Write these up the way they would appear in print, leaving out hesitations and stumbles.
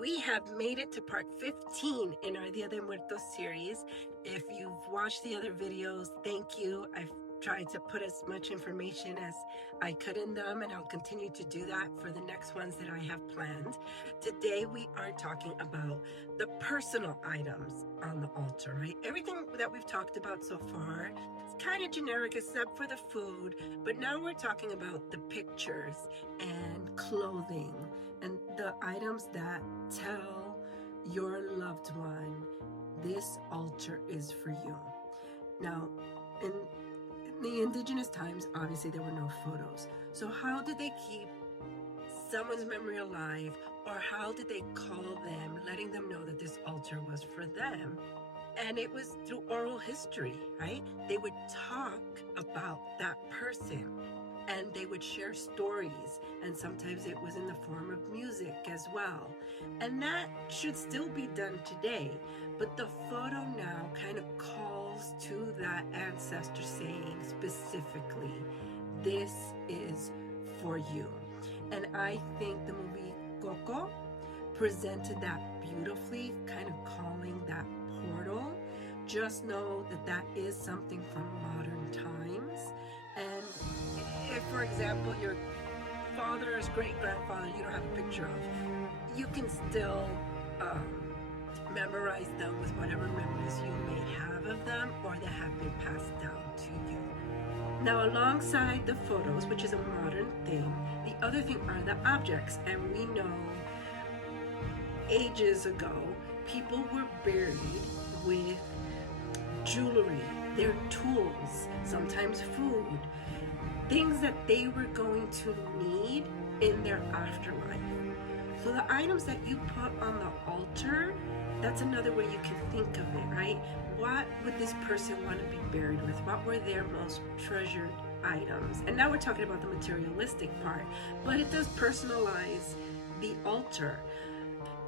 We have made it to part 15 in our Dia de Muertos series. If you've watched the other videos, thank you. I've tried to put as much information as I could in them, and I'll continue to do that for the next ones that I have planned. Today we are talking about the personal items on the altar, right? Everything that we've talked about so far is kind of generic except for the food, but now we're talking about the pictures and clothing and the items that tell your loved one this altar is for you. Now, in the indigenous times, obviously there were no photos. So how did they keep someone's memory alive, or how did they call them, letting them know that this altar was for them? And it was through oral history, right? They would talk about that person and they would share stories, and sometimes it was in the form of music as well. And that should still be done today, but the photo now kind of calls to that ancestor saying specifically, this is for you. And I think the movie Coco presented that beautifully, kind of calling that portal. Just know that that is something from modern times. And if, for example, your father's great-grandfather you don't have a picture of, you can still memorize them with whatever memories you may have of them or that have been passed down to you. Now, alongside the photos, which is a modern thing, the other thing are the objects. And we know ages ago, people were buried with jewelry, their tools, sometimes food, things that they were going to need in their afterlife. So the items that you put on the altar, that's another way you can think of it, right? What would this person want to be buried with? What were their most treasured items? And now we're talking about the materialistic part, but it does personalize the altar.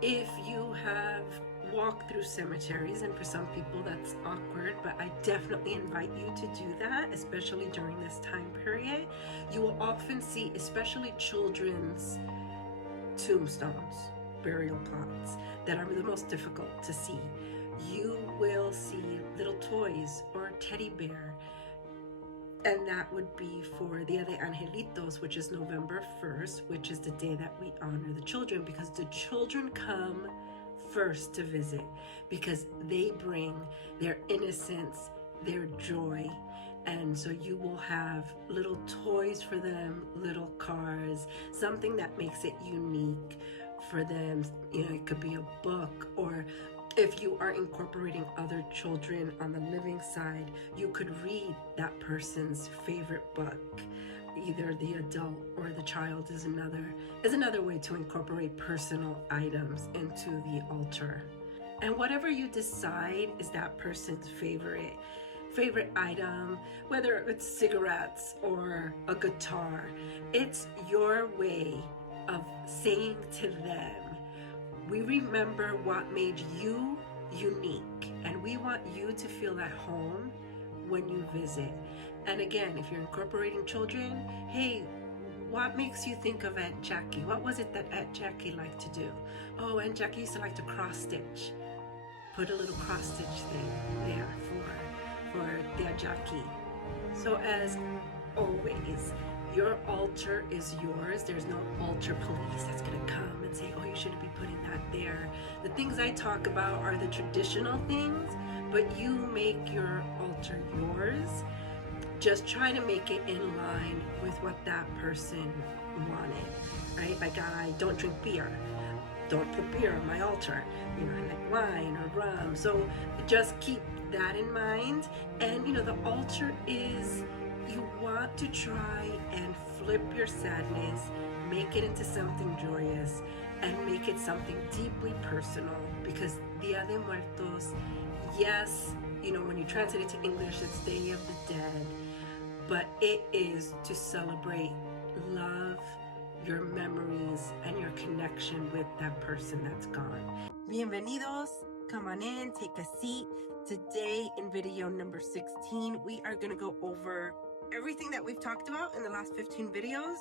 If you have walked through cemeteries, and for some people that's awkward, but I definitely invite you to do that, especially during this time period, you will often see, especially children's tombstones, burial plots, that are the most difficult to see. You will see little toys or a teddy bear, and that would be for Dia de Angelitos, which is November 1st, which is the day that we honor the children, because the children come first to visit, because they bring their innocence, their joy. And so you will have little toys for them, little cars, something that makes it unique for them. You know, it could be a book, or if you are incorporating other children on the living side, you could read that person's favorite book. Either the adult or the child is another way to incorporate personal items into the altar. And whatever you decide is that person's favorite item, whether it's cigarettes or a guitar, it's your way of saying to them, we remember what made you unique, and we want you to feel at home when you visit. And again, if you're incorporating children, hey, what makes you think of Aunt Jackie? What was it that Aunt Jackie liked to do? Oh, Aunt Jackie used to like to cross stitch. Put a little cross stitch thing there for Aunt Jackie. So as always, your altar is yours. There's no altar police that's gonna come and say, oh, you shouldn't be putting that there. The things I talk about are the traditional things, but you make your altar yours. Just try to make it in line with what that person wanted, right? Like, I don't drink beer. Don't put beer on my altar. You know, I like wine or rum. So just keep that in mind. And you know, the altar is, you want to try and flip your sadness, make it into something joyous, and make it something deeply personal, because Dia de Muertos, yes, you know, when you translate it to English, it's Day of the Dead, but it is to celebrate love, your memories, and your connection with that person that's gone. Bienvenidos, come on in, take a seat. Today in video number 16, we are gonna go over everything that we've talked about in the last 15 videos.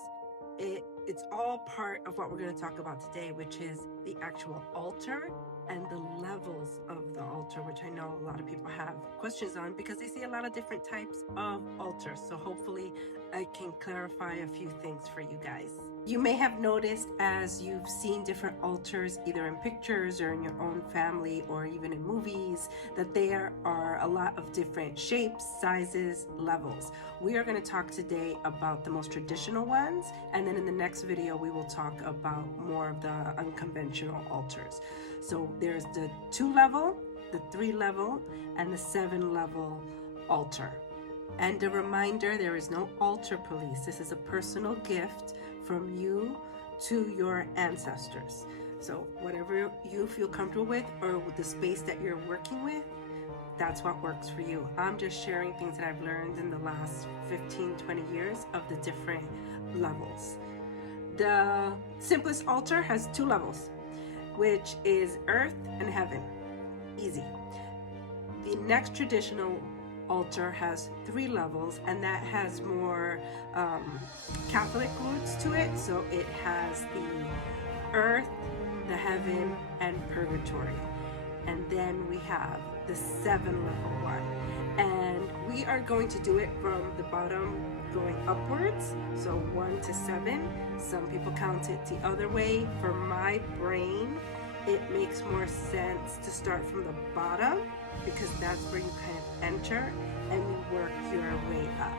It it's all part of what we're going to talk about today, which is the actual altar and the levels of the altar, which I know a lot of people have questions on because they see a lot of different types of altars. So hopefully I can clarify a few things for you guys. You may have noticed as you've seen different altars, either in pictures or in your own family or even in movies, that there are a lot of different shapes, sizes, levels. We are going to talk today about the most traditional ones, and then in the next video we will talk about more of the unconventional altars. So there's the 2-level, the 3-level, and the 7-level altar. And a reminder, there is no altar police. This is a personal gift from you to your ancestors. So whatever you feel comfortable with, or with the space that you're working with, that's what works for you. I'm just sharing things that I've learned in the last 15-20 years of the different levels. The simplest altar has 2 levels, which is earth and heaven. Easy. The next traditional altar has 3 levels, and that has more Catholic roots to it. So it has the earth, the heaven, and purgatory. And then we have the 7-level one. And we are going to do it from the bottom going upwards. So 1 to 7. Some people count it the other way. For my brain, it makes more sense to start from the bottom, because that's where you kind of enter and you work your way up.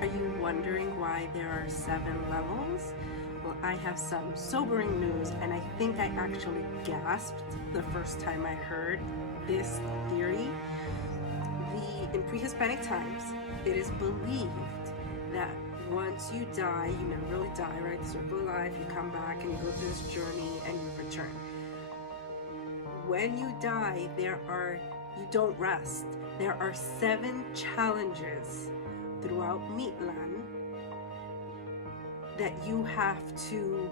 Are you wondering why there are 7 levels? Well, I have some sobering news, and I think I actually gasped the first time I heard this theory. In pre-Hispanic times, it is believed that once you die, you never really die, right? The circle of life, you come back and you go through this journey and you return. When you die, you don't rest. There are 7 challenges throughout Mitlan that you have to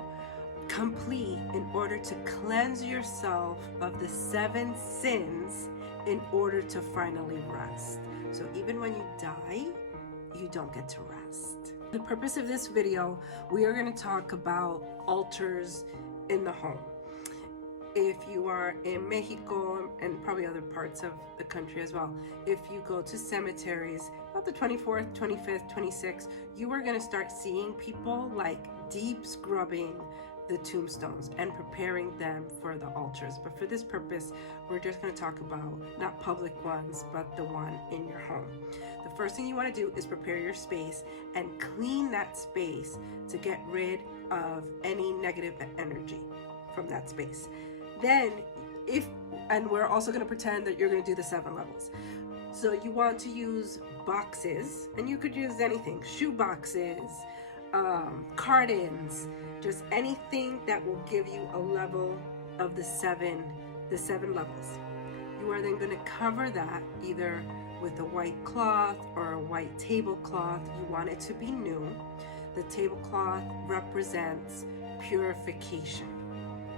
complete in order to cleanse yourself of the 7 sins in order to finally rest. So even when you die, you don't get to rest. The purpose of this video, we are going to talk about altars in the home. If you are in Mexico and probably other parts of the country as well, if you go to cemeteries about the 24th, 25th, 26th, you are going to start seeing people like deep scrubbing the tombstones and preparing them for the altars. But for this purpose, we're just going to talk about not public ones, but the one in your home. The first thing you want to do is prepare your space and clean that space to get rid of any negative energy from that space. Then and we're also going to pretend that you're going to do the 7 levels. So you want to use boxes, and you could use anything, shoe boxes, cartons, just anything that will give you a level of the 7 levels. You are then going to cover that either with a white cloth or a white tablecloth. You want it to be new. The tablecloth represents purification.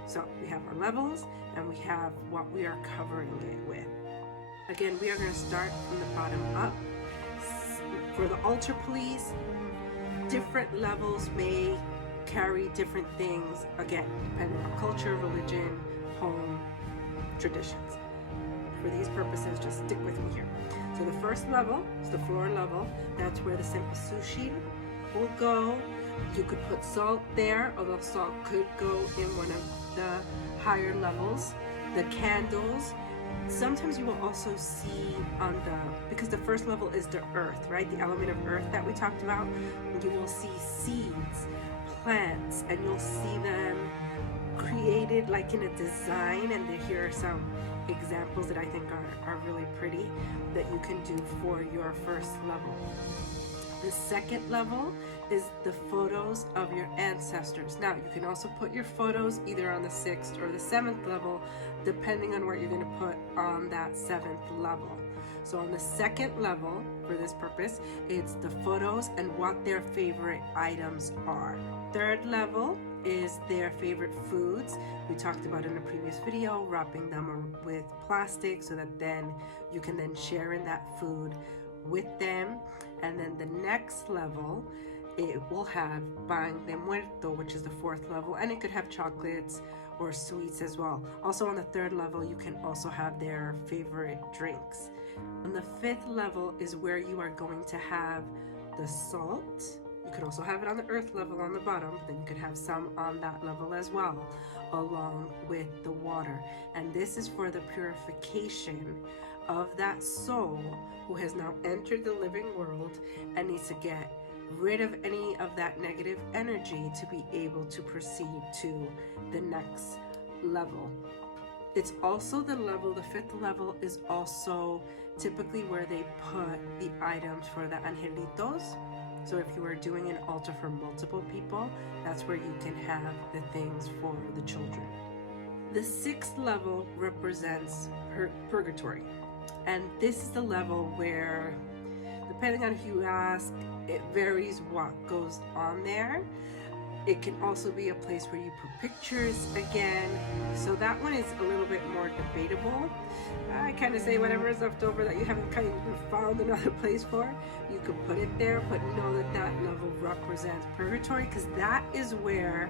So we have our levels and we have what we are covering it with. Again, we are going to start from the bottom up. For the altar, please, different levels may carry different things, again, depending on culture, religion, home, traditions. For these purposes, just stick with me here. So the first level is the floor level. That's where the cempasúchil will go. You could put salt there, although salt could go in one of the higher levels. The candles. Sometimes you will also see because the first level is the earth, right? The element of earth that we talked about. You will see seeds, plants, and you'll see them created like in a design. And here are some examples that I think are really pretty that you can do for your first level. The second level is the photos of your ancestors. Now, you can also put your photos either on the 6th or the 7th level, depending on what you're going to put on that 7th level. So on the 2nd level, for this purpose, it's the photos and what their favorite items are. 3rd level is their favorite foods. We talked about in a previous video, wrapping them with plastic so that then you can share in that food with them. And then the next level it will have pan de muerto, which is the 4th level, and it could have chocolates or sweets as well. Also on the 3rd level, you can also have their favorite drinks. On the 5th level is where you are going to have the salt. You could also have it on the earth level on the bottom, but then you could have some on that level as well, along with the water. And this is for the purification of that soul who has now entered the living world and needs to get rid of any of that negative energy to be able to proceed to the next level. It's also the level, the 5th level is also typically where they put the items for the angelitos. So if you are doing an altar for multiple people, that's where you can have the things for the children. The 6th level represents purgatory. And this is the level where, depending on who you ask, it varies what goes on there. It can also be a place where you put pictures again. So that one is a little bit more debatable. I kind of say whatever is left over that you haven't kind of found another place for, you could put it there, but know that that level represents purgatory, because that is where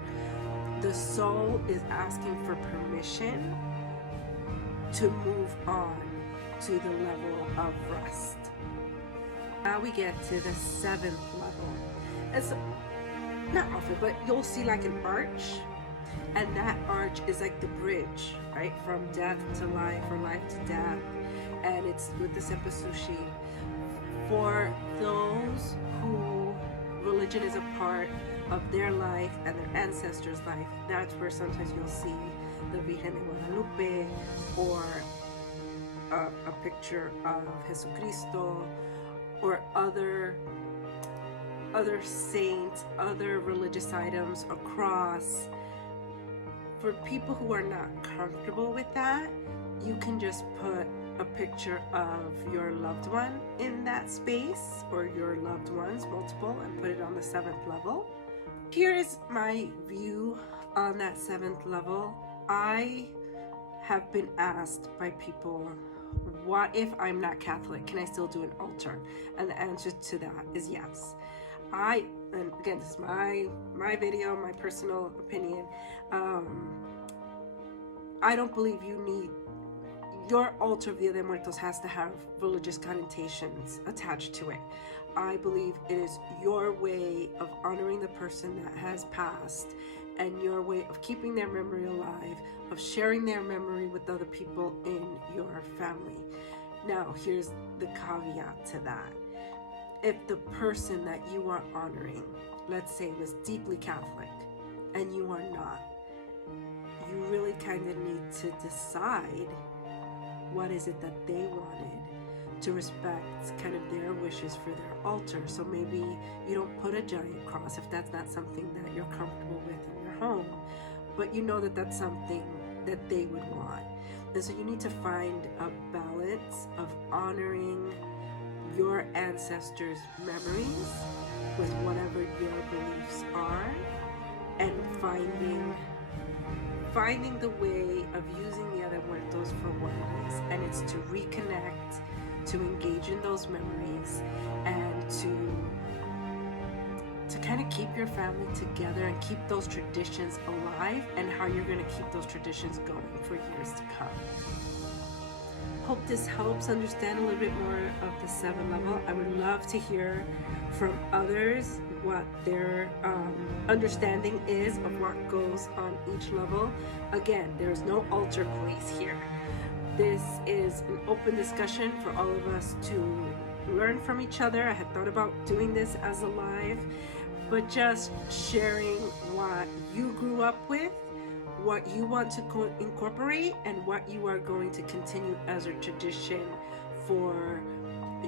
the soul is asking for permission to move on to the level of rest. Now we get to the 7th level. It's not often, but you'll see like an arch, and that arch is like the bridge, right, from death to life or life to death, and it's with the Sempasushi. For those who religion is a part of their life and their ancestors' life, that's where sometimes you'll see the Virgen de Guadalupe or a picture of Jesucristo or other saints, other religious items, a cross. For people who are not comfortable with that, you can just put a picture of your loved one in that space, or your loved ones, multiple, and put it on the 7th level. Here is my view on that 7th level. I have been asked by people, what if I'm not Catholic? Can I still do an altar? And the answer to that is yes. And again, this is my video, my personal opinion. I don't believe you need, your altar of Dia de Muertos has to have religious connotations attached to it. I believe it is your way of honoring the person that has passed, and your way of keeping their memory alive, of sharing their memory with other people in your family. Now, here's the caveat to that. If the person that you are honoring, let's say, was deeply Catholic and you are not, you really kind of need to decide what is it that they wanted, to respect kind of their wishes for their altar. So maybe you don't put a giant cross if that's not something that you're comfortable with in your home, but you know that that's something that they would want. And so you need to find a balance of honoring your ancestors' memories with whatever your beliefs are, and finding the way of using Dia de Muertos for what it is. And it's to reconnect, to engage in those memories, and to kind of keep your family together and keep those traditions alive, and how you're going to keep those traditions going for years to come. Hope this helps understand a little bit more of the 7th level. I would love to hear from others what their understanding is of what goes on each level. Again, there's no altar police here. This is an open discussion for all of us to learn from each other. I had thought about doing this as a live, but just sharing what you grew up with, what you want to incorporate, and what you are going to continue as a tradition for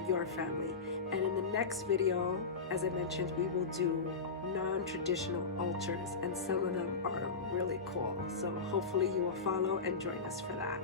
your family. And in the next video, as I mentioned, we will do non-traditional altars, and some of them are really cool. So hopefully you will follow and join us for that.